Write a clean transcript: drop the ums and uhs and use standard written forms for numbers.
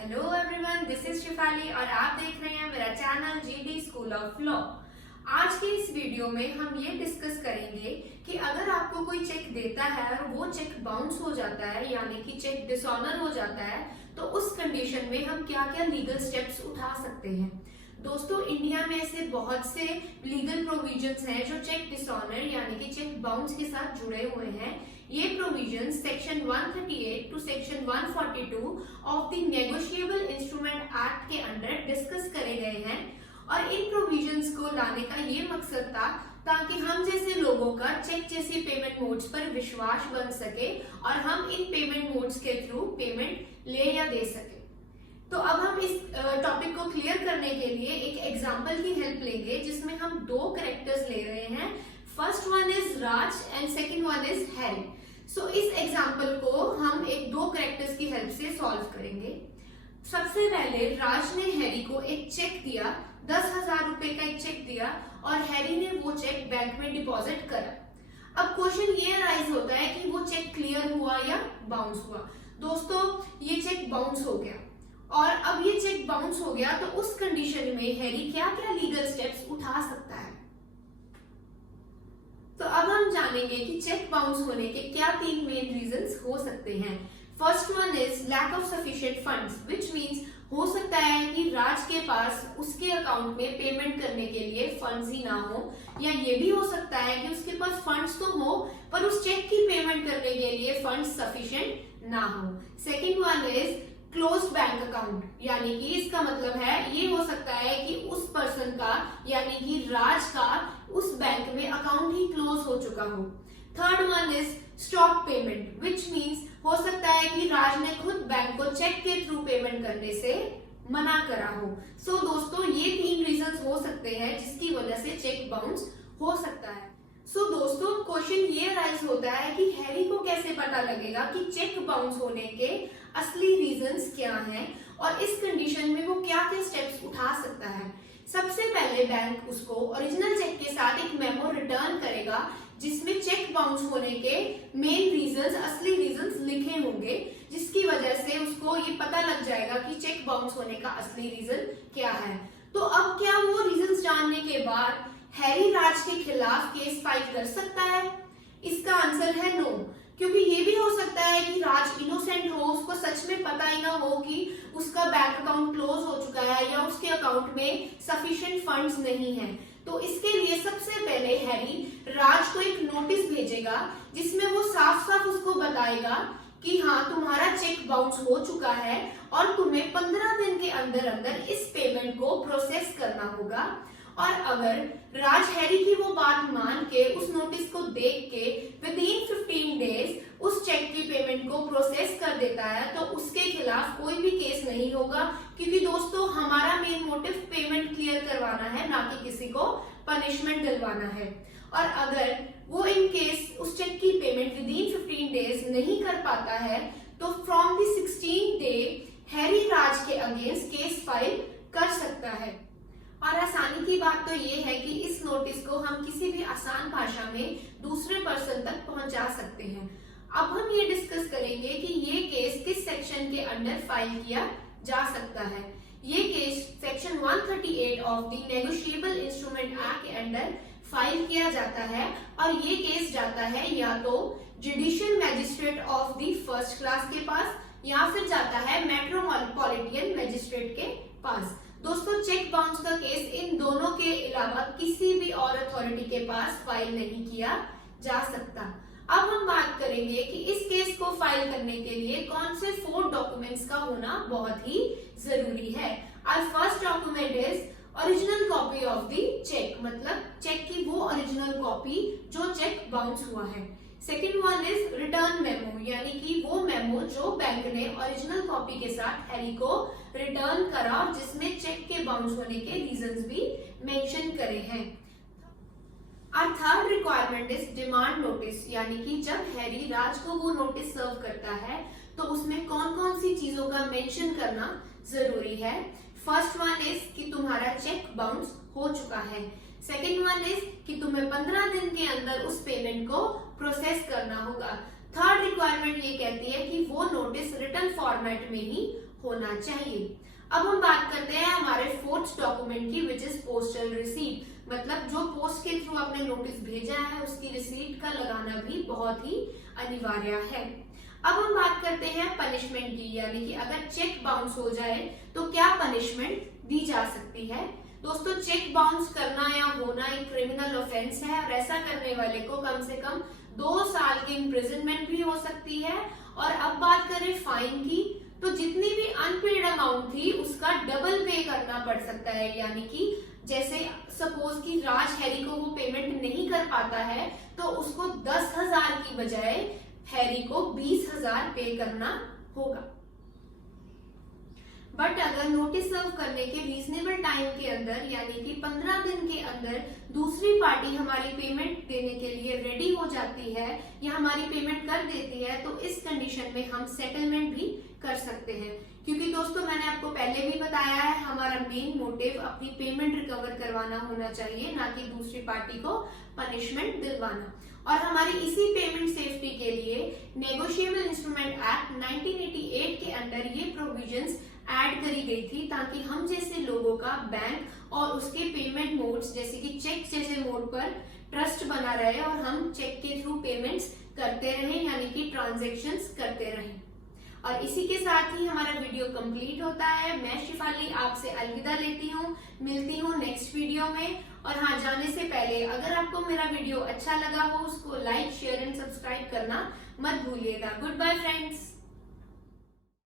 Hello everyone, this is Shifali और आप देख रहे हैं मेरा channel GD school of law. आज के इस वीडियो में हम ये डिस्कस करेंगे कि अगर आपको कोई चेक देता है और वो चेक बाउंस हो जाता है यानी कि चेक डिसऑनर हो जाता है तो उस कंडीशन में हम क्या क्या लीगल स्टेप्स उठा सकते हैं। दोस्तों, इंडिया में ऐसे बहुत से लीगल प्रोविजंस हैं जो चेक डिसऑनर यानी कि चेक बाउंस के साथ जुड़े हुए हैं। ये provisions section 138 to section 142 of the negotiable instrument act के अंडर डिस्कस करे गए हैं और इन प्रोविजंस को लाने का ये मकसद था ताकि हम जैसे लोगों का चेक जैसी पेमेंट मोड्स पर विश्वास बन सके और हम इन पेमेंट मोड्स के थ्रू पेमेंट ले या दे सके। तो अब हम इस टॉपिक को क्लियर करने के लिए एक एग्जांपल की हेल्प लेंगे जिसमें हम दो कैरेक्टर्स ले रहे हैं। First one is Raj and second one is Harry. So इस एग्जांपल को हम एक दो कैरेक्टर्स की हेल्प से सॉल्व करेंगे। सबसे पहले राज ने हैरी को एक चेक दिया, 10,000 रुपए का एक चेक दिया और हैरी ने वो चेक बैंक में डिपॉजिट करा। अब क्वेश्चन ये राइज होता है कि वो चेक क्लियर हुआ या बाउंस हुआ। दोस्तों, ये चेक बाउंस हो गया और अब ये चेक बाउंस हो गया तो उस कंडीशन में हैरी क्या क्या लीगल स्टेप्स उठा सकता है। तो अब हम जानेंगे कि चेक बाउंस होने के क्या तीन मेन रीजंस हो सकते हैं। First one is lack of sufficient funds, which means हो सकता है कि राज के पास उसके अकाउंट में पेमेंट करने के लिए फंड्स ही ना हो, या ये भी हो सकता है कि उसके पास फंड्स तो हो पर उस चेक की पेमेंट करने के लिए फंड्स सफिशिएंट ना हो। Second one is close bank account, यानी कि इसका मतलब है ये हो सकता है कि उस पर्सन का यानी कि राज का उस बैंक में अकाउंट ही क्लोज हो चुका हो। Third one is stop payment, which means हो सकता है कि राज ने खुद बैंक को चेक के थ्रू पेमेंट करने से मना करा हो। सो दोस्तों, ये तीन रीजंस हो सकते हैं जिसकी वजह से चेक बाउंस हो सकता है। सो दोस्तों, क्वेश्चन ये राइज होता है कि हैरी को कैसे पता लगेगा कि चेक बाउंस होने के असली रीजंस क्या हैं और इस कंडीशन में वो क्या क्या स्टेप्स उठा सकता है। सबसे पहले बैंक उसको ओरिजिनल चेक के साथ एक मेमो रिटर्न करेगा जिसमें चेक बाउंस होने के मेन रीजंस, असली रीजंस लिखे होंगे, जिसकी वजह से उसको ये पता लग जाएगा कि चेक बाउंस होने का असली रीजन क्या है। तो अब क्या वो रीजंस जानने के बाद हैरी राज के खिलाफ केस फाइल कर सकता है? इसका आंसर है नो, क्योंकि ये भी हो सकता है कि राज इनोसेंट हो, उसको सच में पता ही ना हो कि उसका बैंक अकाउंट क्लोज हो चुका है या उसके अकाउंट में सफिशिएंट फंड्स नहीं है। तो इसके लिए सबसे पहले हैरी राज को एक नोटिस भेजेगा जिसमें वो साफ साफ उसको बताएगा कि हाँ, तुम्हारा चेक बाउंस हो चुका है और तुम्हें 15 दिन के अंदर अंदर इस पेमेंट को प्रोसेस करना होगा। और अगर राज हैरी की वो बात मान के उस नोटिस को देख के विदिन 15 डेज उस चेक की पेमेंट को प्रोसेस कर देता है तो उसके खिलाफ कोई भी केस नहीं होगा, क्योंकि दोस्तों हमारा मेन मोटिव पेमेंट क्लियर करवाना है, ना कि किसी को पनिशमेंट दिलवाना है। और अगर वो इन केस उस चेक की पेमेंट विदिन 15 डेज नहीं कर पाता है तो from the 16th day Harry Raj के अगेंस्ट केस फाइल कर सकता है। और आसानी की बात तो ये है कि इस नोटिस को हम किसी भी आसान भाषा में दूसरे पर्सन तक पहुंचा सकते हैं। अब हम ये डिस्कस करेंगे कि ये केस किस सेक्शन के अंडर फाइल किया जा सकता है। ये case section 138 of the negotiable instrument act के अंडर फाइल किया जाता है और ये केस जाता है या तो judicial magistrate of the first class के पास या फिर जाता है मेट्रोपॉलिटन मैजिस्ट्रेट के पास। दोस्तों, चेक बाउंस का केस इन दोनों के अलावा किसी भी और अथॉरिटी के पास फाइल नहीं किया जा सकता। अब हम बात करेंगे कि इस केस को फाइल करने के लिए कौन से 4 डॉक्यूमेंट्स का होना बहुत ही जरूरी है। Our first document is original copy of the cheque, मतलब चेक की वो ओरिजिनल कॉपी जो चेक बाउंस हुआ है। Second one is return memo, यानी कि वो मेमो जो बैंक ने ओरिजिनल कॉपी के साथ हैरी को रिटर्न करा और जिसमें चेक के बाउंस होने के रीजंस भी मेंशन करे हैं। और third requirement is demand notice, यानी कि जब हैरी राज को वो नोटिस सर्व करता है तो उसमें कौन कौन सी चीजों का मेंशन करना जरूरी है। फर्स्ट वन इज कि तुम्हारा चेक बाउंस हो चुका है। सेकेंड वन इज कि तुम्हें 15 दिन के अंदर उस पेमेंट को प्रोसेस करना होगा। थर्ड रिक्वायरमेंट ये कहती है कि वो नोटिस रिटन फॉर्मेट में ही होना चाहिए। अब हम बात करते हैं हमारे फोर्थ डॉक्यूमेंट की, विच इज पोस्टल रिसीट। मतलब जो पोस्ट के थ्रू आपने नोटिस भेजा है उसकी रिसीट का लगाना भी बहुत ही अनिवार्य है। अब हम बात करते हैं पनिशमेंट की, यानी कि अगर चेक बाउंस हो जाए तो क्या पनिशमेंट दी जा सकती है। दोस्तों, चेक बाउंस करना या होना एक क्रिमिनल ऑफेंस है और ऐसा करने वाले को कम से कम 2 साल की इम्प्रिजनमेंट भी हो सकती है। और अब बात करें फाइन की, तो जितनी भी अनपेड अमाउंट थी उसका डबल पे करना पड़ सकता है। यानी कि जैसे सपोज कि राज हैरी को वो पेमेंट नहीं कर पाता है तो उसको 10,000 की बजाय हैरी को 20,000 पे करना होगा। बट अगर नोटिस सर्व करने के रीजनेबल टाइम के अंदर, यानी कि 15 दिन के अंदर दूसरी पार्टी हमारी पेमेंट देने के लिए रेडी हो जाती है या हमारी पेमेंट कर देती है, तो इस कंडीशन में हम सेटलमेंट भी कर सकते हैं। क्योंकि दोस्तों, मैंने आपको पहले भी बताया है, हमारा मेन मोटिव अपनी पेमेंट रिकवर करवाना होना चाहिए, ना कि दूसरी पार्टी को पनिशमेंट दिलवाना। और हमारी इसी पेमेंट सेफ्टी के लिए नेगोशिएबल इंस्ट्रूमेंट एक्ट 1988 के अंदर ये प्रोविजंस ऐड करी गई थी, ताकि हम जैसे लोगों का बैंक और उसके पेमेंट मोड्स जैसे कि चेक जैसे मोड पर ट्रस्ट बना रहे और हम चेक के थ्रू पेमेंट्स करते रहें, यानी कि ट्रांजैक्शंस करते रहें। और इसी के साथ ही हमारा वीडियो कंप्लीट होता है। मैं शिफाली आपसे अलविदा लेती हूँ, मिलती हूँ नेक्स्ट वीडियो में। और हाँ, जाने से पहले अगर आपको मेरा वीडियो अच्छा लगा हो उसको लाइक, शेयर एंड सब्सक्राइब करना मत भूलिएगा। Goodbye friends.